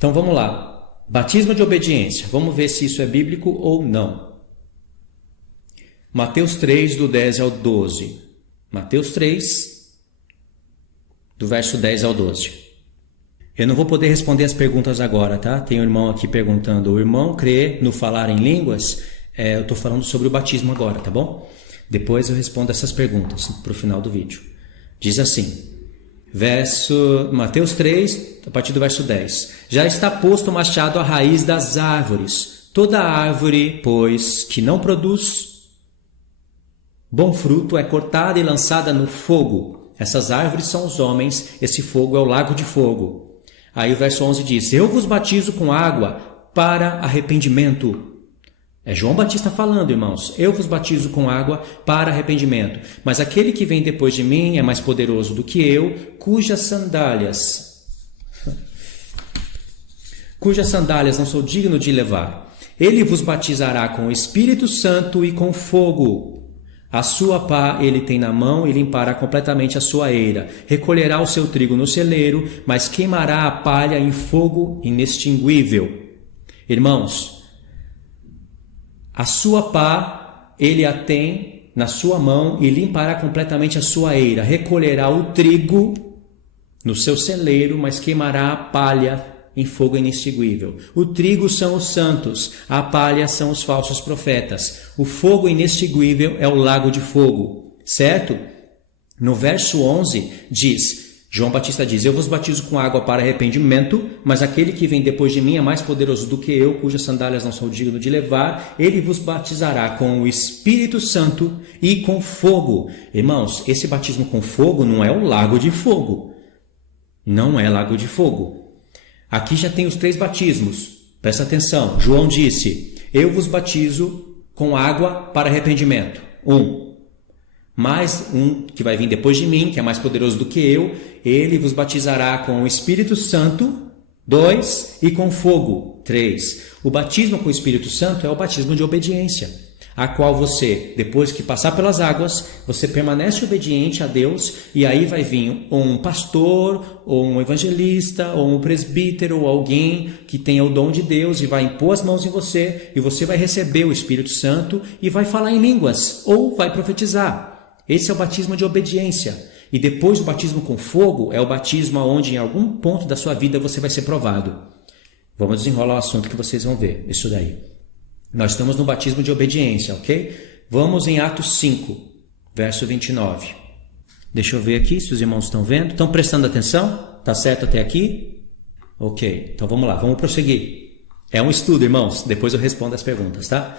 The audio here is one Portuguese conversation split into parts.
Então vamos lá. Batismo de obediência. Vamos ver se isso é bíblico ou não. Mateus 3, do 10 ao 12. Mateus 3, do verso 10 ao 12. Eu não vou poder responder as perguntas agora, tá? Tem um irmão aqui perguntando. O irmão crê no falar em línguas? Eu estou falando sobre o batismo agora, tá bom? Depois eu respondo essas perguntas para o final do vídeo. Diz assim. Mateus 3, a partir do verso 10. Já está posto o machado à raiz das árvores. Toda árvore, pois, que não produz bom fruto é cortada e lançada no fogo. Essas árvores são os homens, esse fogo é o lago de fogo. Aí o verso 11 diz, eu vos batizo com água para arrependimento. É João Batista falando, irmãos. Eu vos batizo com água para arrependimento. Mas aquele que vem depois de mim é mais poderoso do que eu, cujas sandálias não sou digno de levar. Ele vos batizará com o Espírito Santo e com fogo. A sua pá ele tem na mão e limpará completamente a sua eira. Recolherá o seu trigo no celeiro, mas queimará a palha em fogo inextinguível. Irmãos, a sua pá, ele a tem na sua mão e limpará completamente a sua eira. Recolherá o trigo no seu celeiro, mas queimará a palha em fogo inextinguível. O trigo são os santos, a palha são os falsos profetas. O fogo inextinguível é o lago de fogo, certo? No verso 11 diz... João Batista diz, eu vos batizo com água para arrependimento, mas aquele que vem depois de mim é mais poderoso do que eu, cujas sandálias não sou digno de levar. Ele vos batizará com o Espírito Santo e com fogo. Irmãos, esse batismo com fogo não é o lago de fogo. Não é lago de fogo. Aqui já tem os 3 batismos. Presta atenção. João disse, eu vos batizo com água para arrependimento. 1. Mais um que vai vir depois de mim, que é mais poderoso do que eu, ele vos batizará com o Espírito Santo, 2, e com fogo, 3. O batismo com o Espírito Santo é o batismo de obediência, a qual você, depois que passar pelas águas, você permanece obediente a Deus, e aí vai vir um pastor, ou um evangelista, ou um presbítero, ou alguém que tenha o dom de Deus, e vai impor as mãos em você, e você vai receber o Espírito Santo, e vai falar em línguas, ou vai profetizar. Esse é o batismo de obediência. E depois o batismo com fogo é o batismo onde em algum ponto da sua vida você vai ser provado. Vamos desenrolar o assunto que vocês vão ver. Isso daí. Nós estamos no batismo de obediência, ok? Vamos em Atos 5, verso 29. Deixa eu ver aqui se os irmãos estão vendo. Estão prestando atenção? Tá certo até aqui? Ok, então vamos lá, vamos prosseguir. É um estudo, irmãos. Depois eu respondo as perguntas, tá?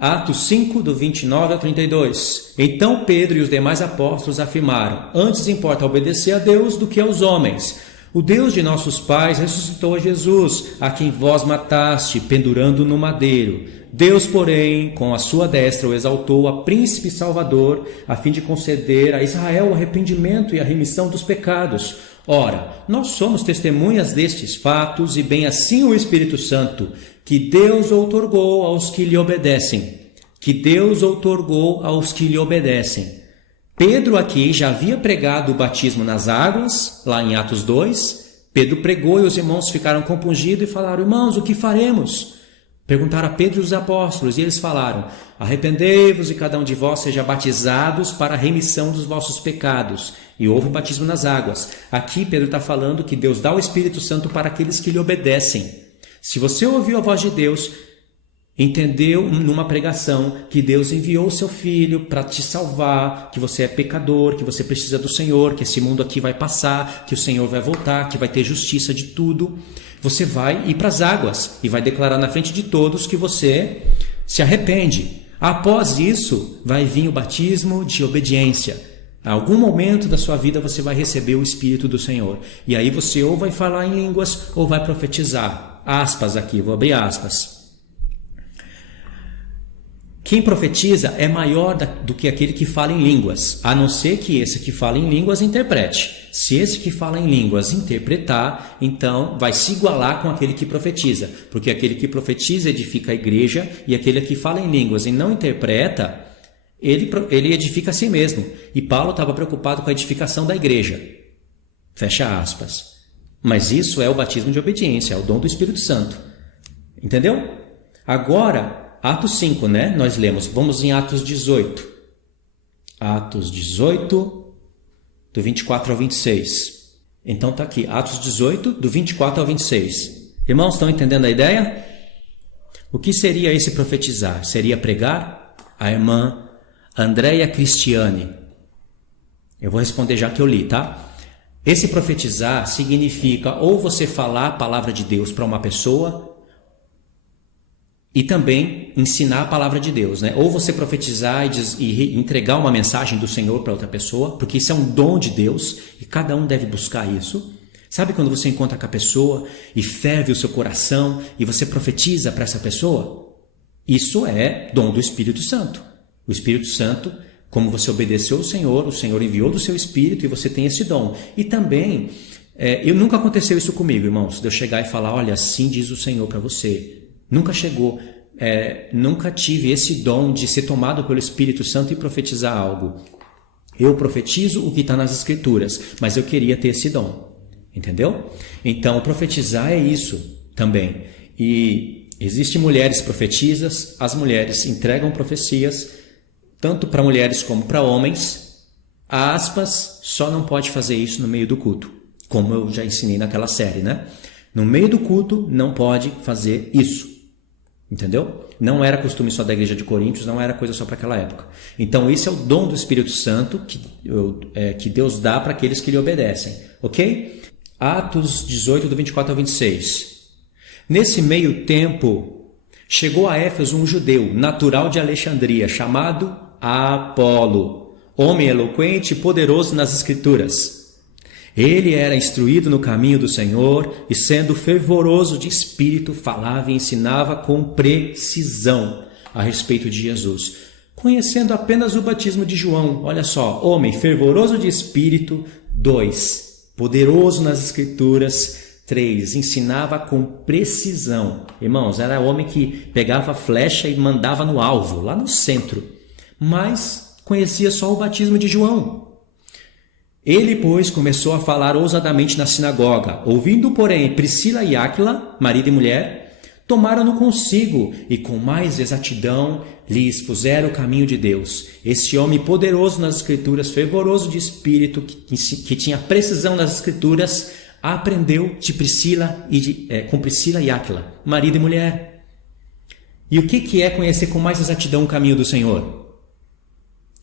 Atos 5, do 29 ao 32. Então Pedro e os demais apóstolos afirmaram, antes importa obedecer a Deus do que aos homens. O Deus de nossos pais ressuscitou a Jesus, a quem vós mataste, pendurando no madeiro. Deus, porém, com a sua destra o exaltou a príncipe salvador, a fim de conceder a Israel o arrependimento e a remissão dos pecados. Ora, nós somos testemunhas destes fatos, e bem assim o Espírito Santo, que Deus outorgou aos que lhe obedecem. Que Deus outorgou aos que lhe obedecem. Pedro aqui já havia pregado o batismo nas águas, lá em Atos 2. Pedro pregou e os irmãos ficaram compungidos e falaram, irmãos, o que faremos? Perguntaram a Pedro e os apóstolos, e eles falaram, arrependei-vos e cada um de vós seja batizados para a remissão dos vossos pecados. E houve o batismo nas águas. Aqui Pedro está falando que Deus dá o Espírito Santo para aqueles que lhe obedecem. Se você ouviu a voz de Deus, entendeu numa pregação que Deus enviou o seu Filho para te salvar, que você é pecador, que você precisa do Senhor, que esse mundo aqui vai passar, que o Senhor vai voltar, que vai ter justiça de tudo, você vai ir para as águas e vai declarar na frente de todos que você se arrepende. Após isso, vai vir o batismo de obediência. Em algum momento da sua vida você vai receber o Espírito do Senhor. E aí você ou vai falar em línguas ou vai profetizar. Aspas aqui, vou abrir aspas. Quem profetiza é maior do que aquele que fala em línguas, a não ser que esse que fala em línguas interprete. Se esse que fala em línguas interpretar, então vai se igualar com aquele que profetiza, porque aquele que profetiza edifica a igreja, e aquele que fala em línguas e não interpreta, ele edifica a si mesmo. E Paulo estava preocupado com a edificação da igreja. Fecha aspas. Mas isso é o batismo de obediência, é o dom do Espírito Santo. Entendeu? Agora, Atos 5, né? Nós lemos. Vamos em Atos 18. Atos 18, do 24 ao 26. Então tá aqui, Atos 18, do 24 ao 26. Irmãos, estão entendendo a ideia? O que seria esse profetizar? Seria pregar? A irmã Andréia Cristiane. Eu vou responder já que eu li, tá? Esse profetizar significa ou você falar a palavra de Deus para uma pessoa e também ensinar a palavra de Deus, né? Ou você profetizar e entregar uma mensagem do Senhor para outra pessoa, porque isso é um dom de Deus e cada um deve buscar isso. Sabe quando você encontra com a pessoa e ferve o seu coração e você profetiza para essa pessoa? Isso é dom do Espírito Santo. O Espírito Santo, como você obedeceu ao Senhor, o Senhor enviou do seu Espírito e você tem esse dom. E também, nunca aconteceu isso comigo, irmãos, de eu chegar e falar, olha, assim diz o Senhor para você. Nunca chegou, nunca tive esse dom de ser tomado pelo Espírito Santo e profetizar algo. Eu profetizo o que está nas Escrituras, mas eu queria ter esse dom, entendeu? Então, profetizar é isso também. E existem mulheres profetizas, as mulheres entregam profecias, tanto para mulheres como para homens. Aspas, só não pode fazer isso no meio do culto, como eu já ensinei naquela série, né? No meio do culto não pode fazer isso. Entendeu? Não era costume só da igreja de Coríntios, não era coisa só para aquela época. Então, esse é o dom do Espírito Santo que Deus dá para aqueles que lhe obedecem. Ok? Atos 18, do 24 ao 26. Nesse meio tempo, chegou a Éfeso um judeu, natural de Alexandria, chamado Apolo, homem eloquente e poderoso nas Escrituras. Ele era instruído no caminho do Senhor e, sendo fervoroso de espírito, falava e ensinava com precisão a respeito de Jesus, conhecendo apenas o batismo de João. Olha só, homem fervoroso de espírito. 2, poderoso nas Escrituras. 3, ensinava com precisão. Irmãos, era homem que pegava a flecha e mandava no alvo, lá no centro, mas conhecia só o batismo de João. Ele, pois, começou a falar ousadamente na sinagoga. Ouvindo, porém, Priscila e Áquila, marido e mulher, tomaram-no consigo e com mais exatidão lhe expuseram o caminho de Deus. Esse homem poderoso nas Escrituras, fervoroso de espírito, que tinha precisão nas Escrituras, aprendeu de Priscila com Priscila e Áquila, marido e mulher. E o que é conhecer com mais exatidão o caminho do Senhor?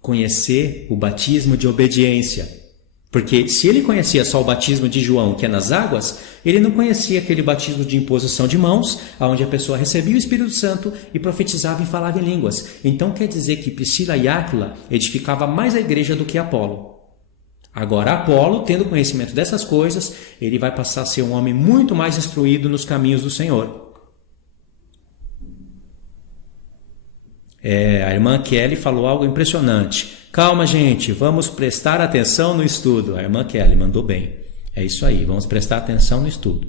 Conhecer o batismo de obediência. Porque se ele conhecia só o batismo de João, que é nas águas, ele não conhecia aquele batismo de imposição de mãos, onde a pessoa recebia o Espírito Santo e profetizava e falava em línguas. Então quer dizer que Priscila e Áquila edificava mais a igreja do que Apolo. Agora Apolo, tendo conhecimento dessas coisas, ele vai passar a ser um homem muito mais instruído nos caminhos do Senhor. A irmã Kelly falou algo impressionante. Calma, gente, vamos prestar atenção no estudo. A irmã Kelly mandou bem. É isso aí, vamos prestar atenção no estudo.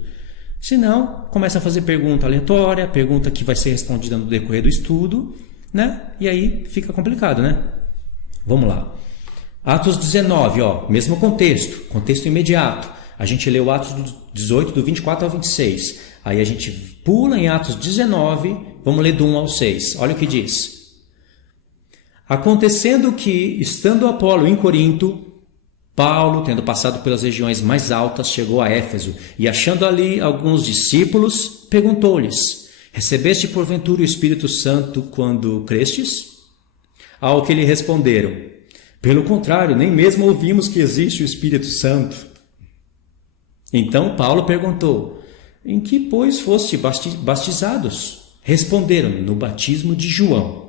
Se não, começa a fazer pergunta aleatória, pergunta que vai ser respondida no decorrer do estudo, né? E aí fica complicado, né? Vamos lá. Atos 19, mesmo contexto imediato. A gente leu Atos 18, do 24 ao 26. Aí a gente pula em Atos 19, vamos ler do 1 ao 6. Olha o que diz. Acontecendo que, estando Apolo em Corinto, Paulo, tendo passado pelas regiões mais altas, chegou a Éfeso e, achando ali alguns discípulos, perguntou-lhes: recebeste porventura o Espírito Santo quando crestes? Ao que lhe responderam: pelo contrário, nem mesmo ouvimos que existe o Espírito Santo. Então Paulo perguntou: em que, pois, foste batizados? Responderam: no batismo de João.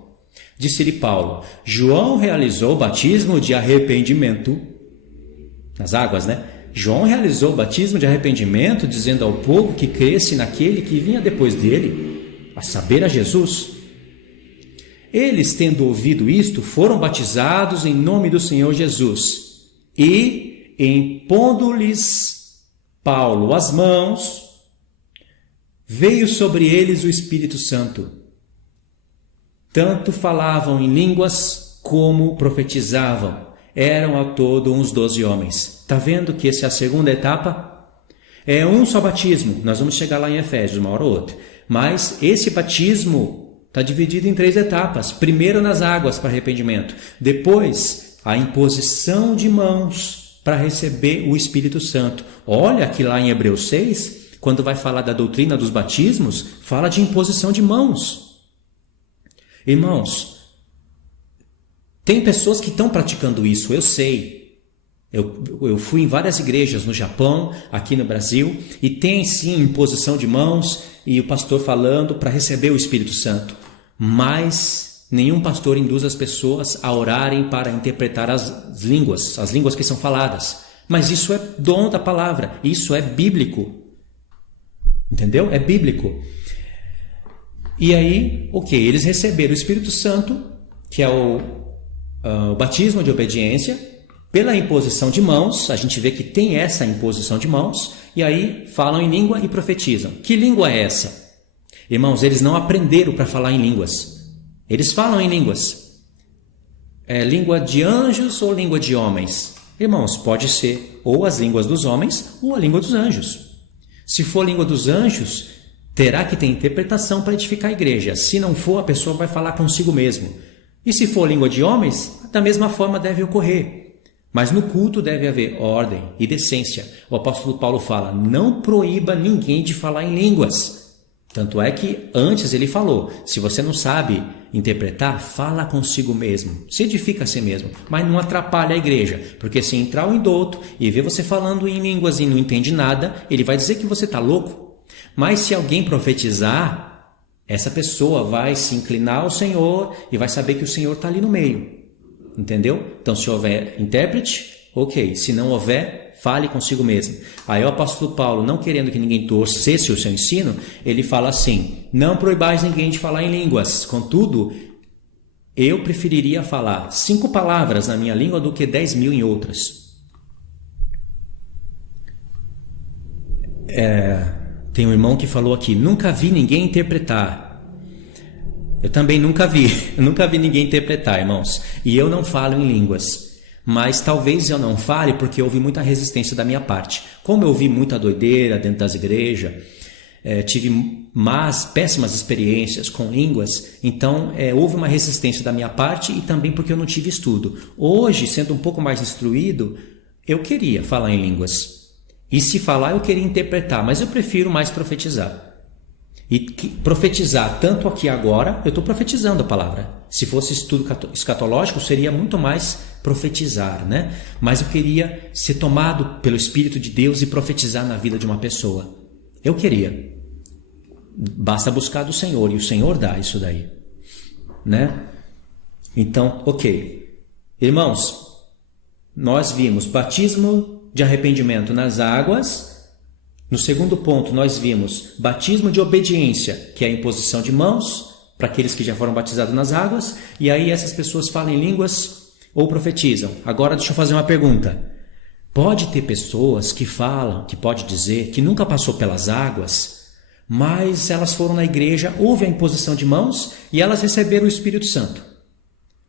Disse-lhe Paulo: João realizou o batismo de arrependimento nas águas, né? João realizou o batismo de arrependimento, dizendo ao povo que cresce naquele que vinha depois dele, a saber, a Jesus. Eles, tendo ouvido isto, foram batizados em nome do Senhor Jesus. E, impondo-lhes Paulo as mãos, veio sobre eles o Espírito Santo. Tanto falavam em línguas como profetizavam. Eram ao todo uns 12 homens. Está vendo que essa é a segunda etapa? É um só batismo. Nós vamos chegar lá em Efésios, uma hora ou outra. Mas esse batismo está dividido em 3 etapas. Primeiro nas águas para arrependimento. Depois, a imposição de mãos para receber o Espírito Santo. Olha que lá em Hebreus 6, quando vai falar da doutrina dos batismos, fala de imposição de mãos. Irmãos, tem pessoas que estão praticando isso, eu sei. Eu fui em várias igrejas no Japão, aqui no Brasil, e tem sim imposição de mãos e o pastor falando para receber o Espírito Santo. Mas nenhum pastor induz as pessoas a orarem para interpretar as línguas que são faladas. Mas isso é dom da palavra, isso é bíblico. Entendeu? É bíblico. E aí, eles receberam o Espírito Santo, que é o batismo de obediência, pela imposição de mãos. A gente vê que tem essa imposição de mãos, e aí falam em língua e profetizam. Que língua é essa? Irmãos, eles não aprenderam para falar em línguas. Eles falam em línguas. É língua de anjos ou língua de homens? Irmãos, pode ser ou as línguas dos homens ou a língua dos anjos. Se for língua dos anjos, terá que ter interpretação para edificar a igreja. Se não for, a pessoa vai falar consigo mesmo. E se for língua de homens, da mesma forma deve ocorrer. Mas no culto deve haver ordem e decência. O apóstolo Paulo fala, não proíba ninguém de falar em línguas. Tanto é que antes ele falou, se você não sabe interpretar, fala consigo mesmo. Se edifica a si mesmo, mas não atrapalha a igreja. Porque se entrar o indouto e ver você falando em línguas e não entende nada, ele vai dizer que você está louco. Mas se alguém profetizar, essa pessoa vai se inclinar ao Senhor e vai saber que o Senhor está ali no meio. Entendeu? Então, se houver intérprete, ok. Se não houver, fale consigo mesmo. Aí o apóstolo Paulo, não querendo que ninguém torcesse o seu ensino, ele fala assim, não proibais ninguém de falar em línguas. Contudo, eu preferiria falar 5 palavras na minha língua do que 10.000 em outras. Tem um irmão que falou aqui, nunca vi ninguém interpretar. Eu também nunca vi ninguém interpretar, irmãos. E eu não falo em línguas. Mas talvez eu não fale porque houve muita resistência da minha parte. Como eu vi muita doideira dentro das igrejas, tive péssimas experiências com línguas, então houve uma resistência da minha parte e também porque eu não tive estudo. Hoje, sendo um pouco mais instruído, eu queria falar em línguas. E se falar, eu queria interpretar, mas eu prefiro mais profetizar. E profetizar, tanto aqui agora, eu estou profetizando a palavra. Se fosse estudo escatológico, seria muito mais profetizar, né? Mas eu queria ser tomado pelo Espírito de Deus e profetizar na vida de uma pessoa. Eu queria. Basta buscar do Senhor, e o Senhor dá isso daí, né? Então, ok. Irmãos, nós vimos batismo de arrependimento nas águas. No segundo ponto, nós vimos batismo de obediência, que é a imposição de mãos para aqueles que já foram batizados nas águas, e aí essas pessoas falam em línguas ou profetizam. Agora deixa eu fazer uma pergunta. Pode ter pessoas que falam, que pode dizer que nunca passou pelas águas, mas elas foram na igreja, houve a imposição de mãos e elas receberam o Espírito Santo,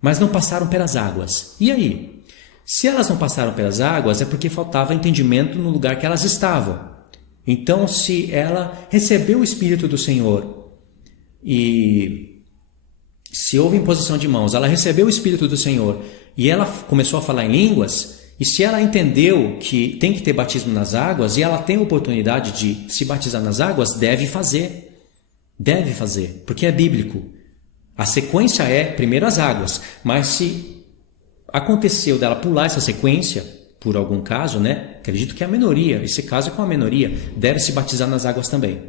mas não passaram pelas águas. E aí? Se elas não passaram pelas águas, é porque faltava entendimento no lugar que elas estavam. Então, se ela recebeu o Espírito do Senhor e se houve imposição de mãos, ela recebeu o Espírito do Senhor e ela começou a falar em línguas, e se ela entendeu que tem que ter batismo nas águas e ela tem a oportunidade de se batizar nas águas, deve fazer, porque é bíblico. A sequência é primeiro as águas, mas se aconteceu dela pular essa sequência, por algum caso, né? Acredito que é a minoria, esse caso é com a minoria, deve se batizar nas águas também.